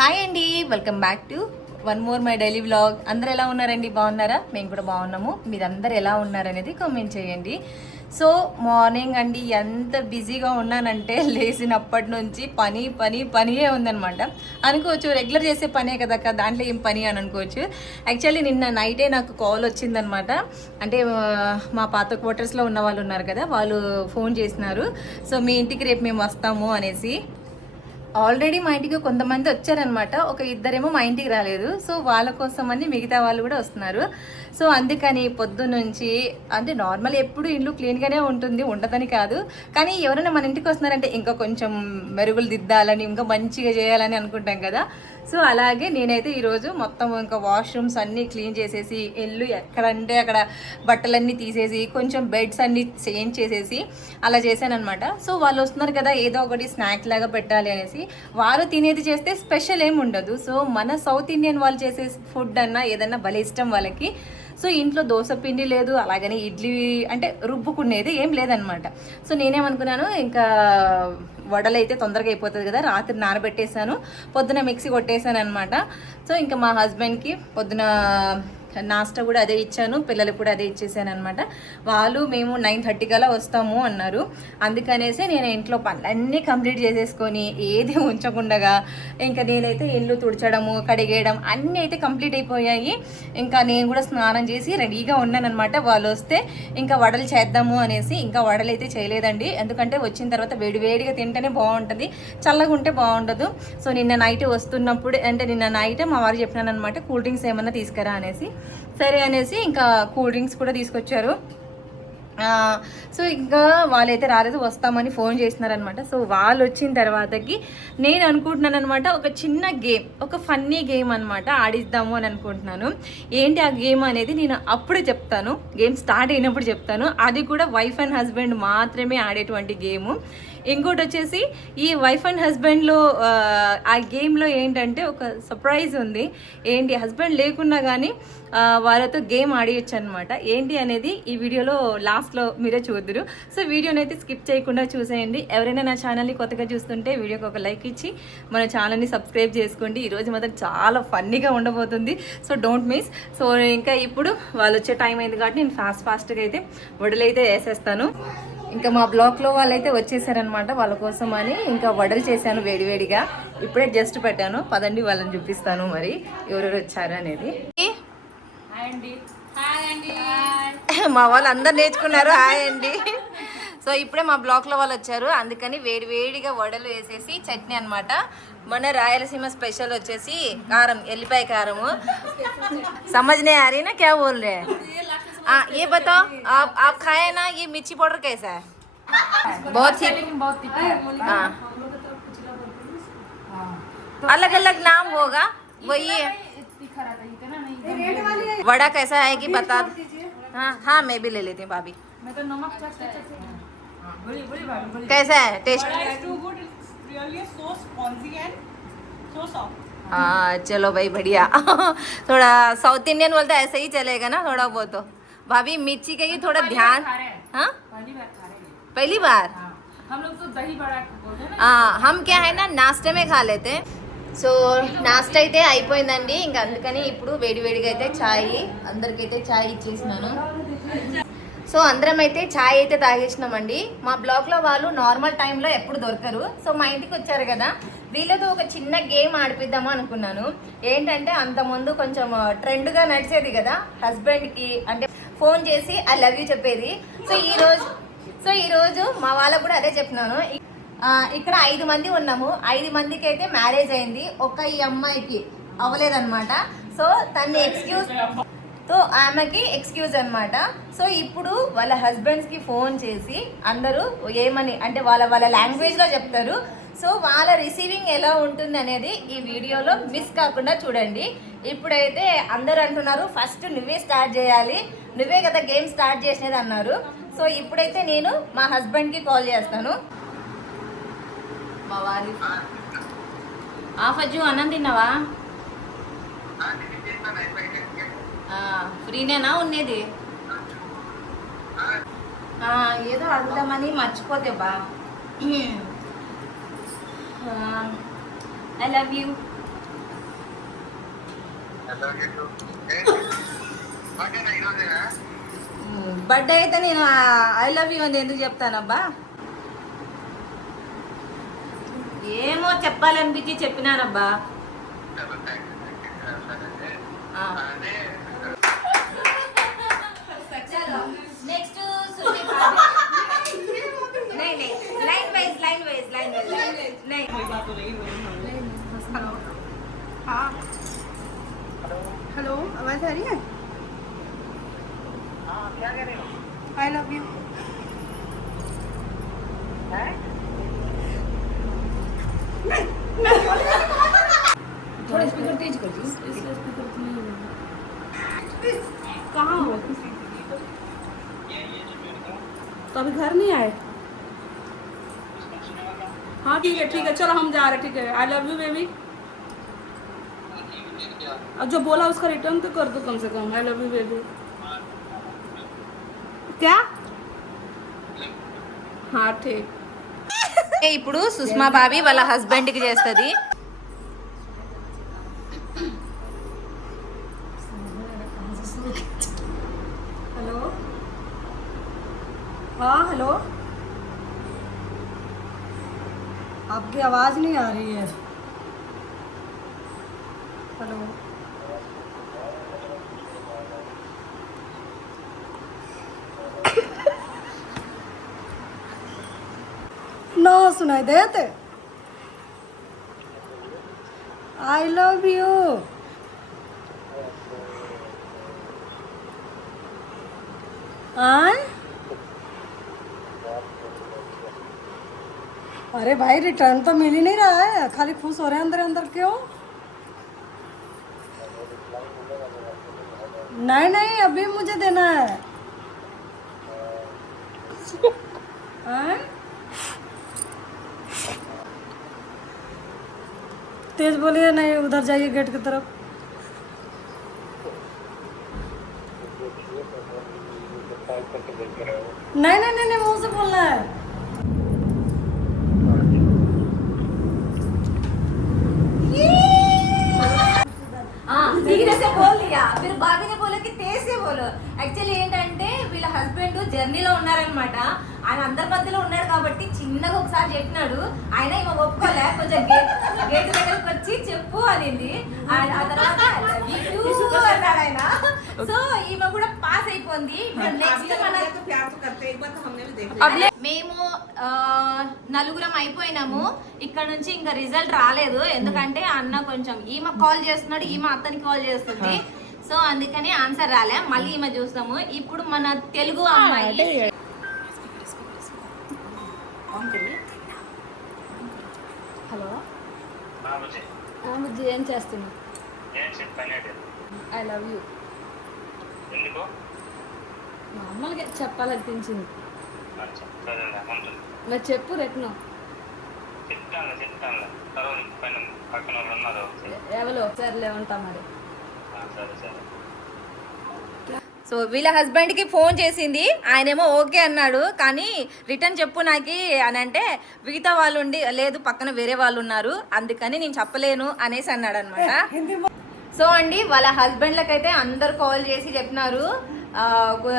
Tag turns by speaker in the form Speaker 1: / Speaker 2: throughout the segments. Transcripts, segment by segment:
Speaker 1: Hi అండి welcome back to one more my daily vlog. అందరు ఎలా ఉన్నారండి? బాగున్నారా? మేము కూడా బాగున్నాము. మీరందరు ఎలా ఉన్నారనేది కామెంట్ చేయండి. సో మార్నింగ్ అండి ఎంత బిజీగా ఉన్నానంటే లేచినప్పటి నుంచి పని పని పనియే ఉందనమాట అనుకోవచ్చు రెగ్యులర్ చేసే పనే కదా అక్క, దాంట్లో ఏం పని అని అనుకోవచ్చు. యాక్చువల్లీ నిన్న నైటే నాకు కాల్ వచ్చిందనమాట అంటే మా పాత క్వార్టర్స్లో ఉన్న వాళ్ళు ఉన్నారు కదా వాళ్ళు ఫోన్ చేసినారు. సో మీ ఇంటికి రేపు మేము వస్తాము అనేసి. ఆల్రెడీ మా ఇంటికి కొంతమంది వచ్చారనమాట ఒక ఇద్దరేమో మా ఇంటికి రాలేదు. సో వాళ్ళ కోసం అని మిగతా వాళ్ళు కూడా వస్తున్నారు. సో అందుకని పొద్దున్నుంచి అంటే నార్మల్ ఎప్పుడు ఇల్లు క్లీన్గానే ఉంటుంది ఉండదని కాదు. కానీ ఎవరైనా మన ఇంటికి వస్తున్నారంటే ఇంకా కొంచెం మెరుగులు దిద్దాలని ఇంకా మంచిగా చేయాలని అనుకుంటాం కదా. సో అలాగే నేనైతే ఈరోజు మొత్తం ఇంకా వాష్రూమ్స్ అన్నీ క్లీన్ చేసేసి ఇల్లు ఎక్కడంటే అక్కడ బట్టలన్నీ తీసేసి కొంచెం బెడ్స్ అన్నీ చేంజ్ చేసేసి అలా చేశానమాట సో వాళ్ళు వస్తున్నారు కదా ఏదో ఒకటి స్నాక్ లాగా పెట్టాలి అనేసి. వారు తినేది చేస్తే స్పెషల్ ఏమి ఉండదు. సో మన సౌత్ ఇండియన్ వాళ్ళు చేసే ఫుడ్ అన్నా ఏదన్నా భలే ఇష్టం వాళ్ళకి. సో ఇంట్లో దోశ పిండి లేదు అలాగని ఇడ్లీ అంటే రుబ్బుకునేది ఏం లేదనమాట. సో నేనేమనుకున్నాను ఇంకా వడలు అయితే తొందరగా అయిపోతుంది కదా రాత్రి నానబెట్టేశాను పొద్దున మిక్సీ కొట్టేశాను అనమాట సో ఇంకా మా హస్బెండ్కి పొద్దున నాస్టా కూడా అదే ఇచ్చాను పిల్లలకు కూడా అదే ఇచ్చేసాను అనమాట వాళ్ళు మేము నైన్ థర్టీ కల్లా వస్తాము అన్నారు. అందుకనేసి నేను ఇంట్లో పనులన్నీ కంప్లీట్ చేసేసుకొని ఏది ఉంచకుండగా ఇంకా నేనైతే ఇల్లు తుడచడము కడిగేయడం అన్నీ అయితే కంప్లీట్ అయిపోయాయి. ఇంకా నేను కూడా స్నానం చేసి రెడీగా ఉన్నానమాట వాళ్ళు వస్తే ఇంకా వడలు చేద్దాము అనేసి ఇంకా వడలు అయితే చేయలేదండి. ఎందుకంటే వచ్చిన తర్వాత వేడివేడిగా తింటేనే బాగుంటుంది చల్లగా ఉంటే బాగుండదు. సో నిన్న నైట్ వస్తున్నప్పుడు అంటే నిన్న నైట్ మా వారు చెప్పినాను అనమాట కూల్ డ్రింక్స్ ఏమన్నా తీసుకురా అనేసి. సరే అనేసి ఇంకా కూల్ డ్రింక్స్ కూడా తీసుకొచ్చారు. సో ఇంకా వాళ్ళైతే రాలేదు వస్తామని ఫోన్ చేసినారనమాట సో వాళ్ళు వచ్చిన తర్వాతకి నేను అనుకుంటున్నాను అనమాట ఒక చిన్న గేమ్ ఒక ఫన్నీ గేమ్ అనమాట ఆడిద్దాము అని అనుకుంటున్నాను. ఏంటి ఆ గేమ్ అనేది నేను అప్పుడే చెప్తాను గేమ్ స్టార్ట్ అయినప్పుడు చెప్తాను. అది కూడా వైఫ్ అండ్ హస్బెండ్ మాత్రమే ఆడేటువంటి గేము. ఇంకోటి వచ్చేసి ఈ వైఫ్ అండ్ హస్బెండ్లో ఆ గేమ్లో ఏంటంటే ఒక సర్ప్రైజ్ ఉంది. ఏంటి? హస్బెండ్ లేకున్నా కానీ వాళ్ళతో గేమ్ ఆడియచ్చు అనమాట ఏంటి అనేది ఈ వీడియోలో లాస్ట్లో మీరే చూద్దరు. సో వీడియోని అయితే స్కిప్ చేయకుండా చూసేయండి. ఎవరైనా నా ఛానల్ని కొత్తగా చూస్తుంటే వీడియోకి ఒక లైక్ ఇచ్చి మన ఛానల్ని సబ్స్క్రైబ్ చేసుకోండి. ఈరోజు మాత్రం చాలా ఫన్నీగా ఉండబోతుంది. సో డోంట్ మిస్ సో ఇంకా ఇప్పుడు వాళ్ళు వచ్చే టైం అయింది కాబట్టి నేను ఫాస్ట్ ఫాస్ట్గా అయితే వడలైతే వేసేస్తాను. ఇంకా మా బ్లాక్లో వాళ్ళైతే వచ్చేసారనమాట వాళ్ళ కోసం అని. ఇంకా వడలు చేశాను వేడివేడిగా ఇప్పుడే జస్ట్ పెట్టాను. పదండి వాళ్ళని చూపిస్తాను మరి ఎవరెవరు వచ్చారు అనేది. మా వాళ్ళు అందరు నేర్చుకున్నారు. హాయ్ అండి. సో ఇప్పుడే మా బ్లాక్లో వాళ్ళు వచ్చారు. అందుకని వేడివేడిగా వడలు వేసేసి చట్నీ అనమాట మన రాయలసీమ స్పెషల్ వచ్చేసి కారం ఎల్లిపాయ కారము. సమజ్నే ఆరీనా క్యా బోల్ రే? हैं हाँ ये बताओ आप आप खाए ना ये मिर्ची पाउडर कैसा है? बहुत ही हाँ। अलग अलग नाम होगा वही है। वड़ा कैसा है कि बता हाँ हाँ मैं भी ले लेती हूँ भाभी। कैसा है? टेस्ट हाँ चलो भाई बढ़िया। थोड़ा साउथ इंडियन बोलते ऐसे ही चलेगा ना थोड़ा बहुत तो। भाभी मिर्ची का ये थोड़ा ध्यान हाँ पहली बार
Speaker 2: हम लोग तो दही बड़ा बोलते हैं
Speaker 1: हाँ हम क्या है ना नाश्ते में खा लेते हैं సో నాస్ట్ అయితే అయిపోయిందండి ఇంకా అందుకని ఇప్పుడు వేడి వేడిగా అయితే ఛాయ్ అందరికైతే ఛాయ్ ఇచ్చేసినాను సో అందరం అయితే ఛాయ్ అయితే తాగేసినామండి మా బ్లాగ్లో వాళ్ళు నార్మల్ టైంలో ఎప్పుడు దొరకరు సో మా ఇంటికి వచ్చారు కదా వీళ్ళతో ఒక చిన్న గేమ్ ఆడిపిద్దాము అనుకున్నాను ఏంటంటే అంతకుముందు కొంచెం ట్రెండ్గా నడిచేది కదా హస్బెండ్కి అంటే ఫోన్ చేసి ఐ లవ్ యూ చెప్పేది. సో ఈ రోజు సో ఈ రోజు మా వాళ్ళకు కూడా అదే చెప్తున్నాను. ఇక్కడ ఐదు మంది ఉన్నాము. ఐదు మందికి అయితే మ్యారేజ్ అయింది. ఒక ఈ అమ్మాయికి అవ్వలేదన్నమాట. సో తన్ని ఎక్స్క్యూజ్ సో ఆమెకి ఎక్స్క్యూజ్ అన్నమాట. సో ఇప్పుడు వాళ్ళ హస్బెండ్స్కి ఫోన్ చేసి అందరూ ఏమని అంటే వాళ్ళ వాళ్ళ లాంగ్వేజ్లో చెప్తారు. సో వాళ్ళ రిసీవింగ్ ఎలా ఉంటుంది అనేది ఈ వీడియోలో మిస్ కాకుండా చూడండి. ఇప్పుడైతే అందరు అంటున్నారు ఫస్ట్ నువ్వే స్టార్ట్ చేయాలి. నువ్వే కదా గేమ్ స్టార్ట్ చేసినది అన్నారు. సో ఇప్పుడైతే నేను మా హస్బెండ్కి కాల్ చేస్తాను. మా వారి ఆఫజు అన్నం తిన్నావా? ఫ్రీనేనా ఉండేది ఏదో అడుగుదామని మర్చిపోతే బా. ఐ లవ్ యూ బర్త్డే అయితే నేను ఐ లవ్ యూ అని ఎందుకు చెప్తానబ్బా? ఏమో చెప్పాలనిపించి చెప్పినానబ్బా. నెక్స్ట్ नहीं नहीं. Line wise line wise line wise नहीं.
Speaker 3: हाँ। हेलो आवाज़ आ रही है? आई लव यू
Speaker 1: थोड़ा स्पीकर तेज कर दी।
Speaker 2: इसका स्पीकर तो नहीं है।
Speaker 3: कहाँ हो?
Speaker 2: तो अभी घर नहीं आए? हाँ ठीक है ठीक है चलो हम जा रहे हैं ठीक है आई लव यू बेबी अब जो बोला उसका रिटर्न तो कर दो कम से कम आई लव यू बेबी क्या हाँ ठीक
Speaker 1: ఇప్పుడు సుష్మా బాబీ వాళ్ళ హస్బెండ్ కి చేస్తుంది
Speaker 3: हेलो हाँ आपकी आवाज़ नहीं आ रही है। हेलो। ना सुनाई देते? आई लव यू हाँ अरे भाई रिटर्न तो मिल ही नहीं रहा है। खाली खुश हो रहे हैं अंदर अंदर क्यों? नहीं नहीं, अभी मुझे देना है? तेज बोलिए, नहीं, उधर जाइए गेट की तरफ़। नहीं नहीं नहीं नहीं, मुँह से बोलना है।
Speaker 1: ధీరసే బోల్ మీరు బాగానే బోలోకి తేసే బోలు. యాక్చువల్లీ ఏంటంటే వీళ్ళ హస్బెండ్ జర్నీలో ఉన్నారనమాట ఆయన అందరి మధ్యలో ఉన్నాడు కాబట్టి చిన్నగా ఒకసారి చెప్పినాడు. ఆయన ఇవ ఒప్పుకోలే. కొంచెం గేట్ గేట్ దగ్గరకు వచ్చి చెప్పు అనింది. ఆ తర్వాత అన్నాడు ఆయన. సో ఈమె కూడా పాస్ అయిపోయింది నెక్స్ట్ మన నలుగురం అయిపోయినాము. ఇక్కడ నుంచి ఇంకా రిజల్ట్ రాలేదు. ఎందుకంటే అన్న కొంచెం ఈమె కాల్ చేస్తున్నాడు ఈమె అతనికి కాల్ చేస్తుంది. సో అందుకని ఆన్సర్ రాలే. మళ్ళీ ఈమె చూస్తాము. ఇప్పుడు మన తెలుగు అమ్మాయి.
Speaker 3: హలో. ఏం చేస్తున్నావు? I love
Speaker 4: you.
Speaker 3: మామూలుగా చెప్పాలనిపించింది. మరి చెప్పు రెట్నో.
Speaker 4: చెప్తాను చెప్తాను తర్వాత పైన పక్కన వాళ్ళు ఉన్నారు
Speaker 3: ఎవరో ఉంటా మరి?
Speaker 4: ఆ, సరే సరే.
Speaker 1: సో వీళ్ళ హస్బెండ్కి ఫోన్ చేసింది. ఆయనేమో ఓకే అన్నాడు. కానీ రిటర్న్ చెప్పు నాకి అని అంటే మిగతా వాళ్ళు ఉండి లేదు పక్కన వేరే వాళ్ళు ఉన్నారు అందుకని నేను చెప్పలేను అనేసి అన్నాడు అనమాట సో అండి వాళ్ళ హస్బెండ్లకైతే అందరు కాల్ చేసి చెప్పినారు.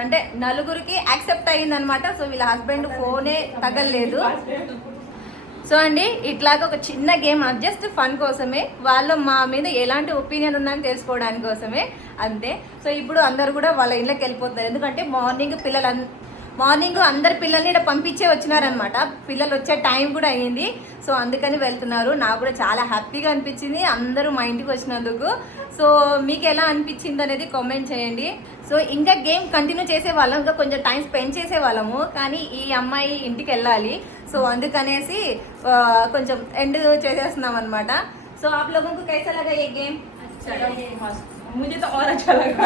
Speaker 1: అంటే నలుగురికి యాక్సెప్ట్ అయ్యిందనమాట సో వీళ్ళ హస్బెండ్ ఫోనే తగలలేదు. సో అండి ఇట్లాగ ఒక చిన్న గేమ్ జస్ట్ ఫన్ కోసమే. వాళ్ళు మా మీద ఎలాంటి ఒపీనియన్ ఉందని తెలుసుకోవడానికి కోసమే అంతే. సో ఇప్పుడు అందరు కూడా వాళ్ళ ఇళ్ళకి వెళ్ళిపోతున్నారు. ఎందుకంటే మార్నింగ్ పిల్లలు మార్నింగ్ అందరు పిల్లల్ని ఇక్కడ పంపించే వచ్చినారనమాట పిల్లలు వచ్చే టైం కూడా అయ్యింది సో అందుకని వెళ్తున్నారు నాకు కూడా చాలా హ్యాపీగా అనిపించింది అందరూ మా ఇంటికి వచ్చినందుకు సో మీకు ఎలా అనిపించింది అనేది కామెంట్ చేయండి సో ఇంకా గేమ్ కంటిన్యూ చేసే వాళ్ళం ఇంకా కొంచెం టైం స్పెండ్ చేసే వాళ్ళము కానీ ఈ అమ్మాయి ఇంటికి వెళ్ళాలి సో అందుకనేసి ఆ, కొంచెం ఎండ్ చేసేస్తున్నాం అనమాట సో ఆప్ లోగों को कैसा लगा ये गेम
Speaker 2: मुझे तो और अच्छा लगा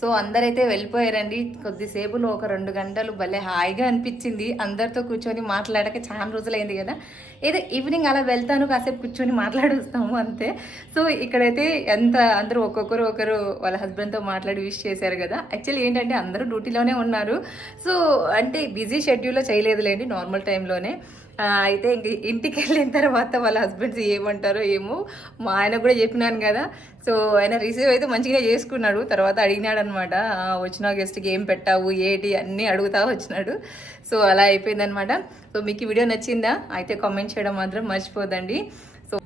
Speaker 1: సో అందరైతే వెళ్ళిపోయారండి. కొద్దిసేపులో ఒక రెండు గంటలు భలే హాయిగా అనిపించింది. అందరితో కూర్చొని మాట్లాడక చాలా రోజులైంది కదా. ఏదో ఈవినింగ్ అలా వెళ్తాను కాసేపు కూర్చొని మాట్లాడొస్తాము అంతే. సో ఇక్కడైతే ఎంత అందరూ ఒక్కొక్కరు ఒకరు వాళ్ళ హస్బెండ్తో మాట్లాడి విష్ చేశారు కదా. యాక్చువల్లీ ఏంటంటే అందరూ డ్యూటీలోనే ఉన్నారు. సో అంటే బిజీ షెడ్యూల్లో చేయలేదులేండి నార్మల్ టైంలోనే. అయితే ఇంక ఇంటికి వెళ్ళిన తర్వాత వాళ్ళ హస్బెండ్స్ ఏమంటారో ఏమో మా ఆయన కూడా చెప్పినాను కదా. సో ఆయన రిసీవ్ అయితే మంచిగా చేసుకున్నాడు. తర్వాత అడిగినాడు అనమాట వచ్చిన గెస్ట్కి ఏం పెట్టావు ఏంటి? అన్నీ అడుగుతా వచ్చినాడు. సో అలా అయిపోయిందనమాట. సో మీకు ఈ వీడియో నచ్చిందా? అయితే కామెంట్ చేయడం మాత్రం మర్చిపోదండి. సో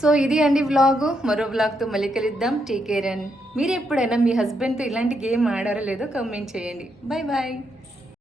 Speaker 1: సో ఇది అండి వ్లాగ్ మరో వ్లాగ్తో మళ్ళీ కలుద్దాం. టేక్ కేర్ అండ్ మీరు ఎప్పుడైనా మీ హస్బెండ్తో ఇలాంటి గేమ్ ఆడారో లేదో కామెంట్ చేయండి. Bye bye